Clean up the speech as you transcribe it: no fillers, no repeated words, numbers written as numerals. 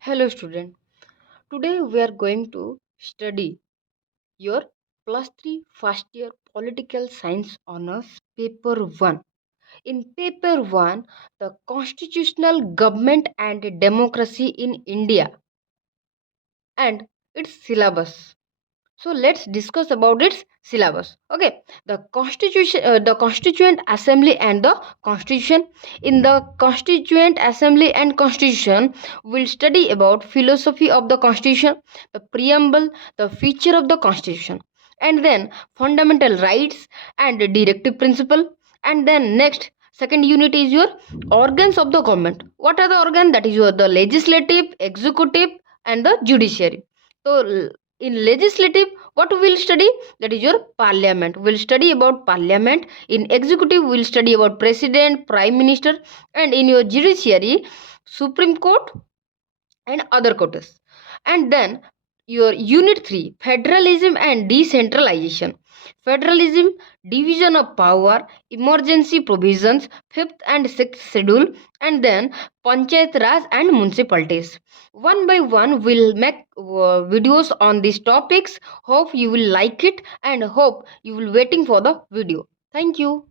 Hello, student. Today we are going to study your plus 3 first year political science honors paper 1. In paper 1, the constitutional government and democracy in India and its syllabus. So let's discuss about its syllabus. Okay, the Constituent Assembly and the Constitution. In the Constituent Assembly and Constitution, we'll study about philosophy of the Constitution, the preamble, the feature of the Constitution, and then fundamental rights and directive principle. And then next, second unit is your organs of the government. What are the organs? That is your the legislative, executive, and the judiciary. So in legislative, what we will study? That is your parliament. We will study about parliament. In executive, we will study about president, prime minister, and in your judiciary, supreme court and other courts. And then your unit 3, federalism and decentralization. Federalism, division of power, emergency provisions, 5th and 6th schedule, and then panchayat raj and municipalities. One by one we'll make videos on these topics. Hope you will like it and hope you will waiting for the video. Thank you.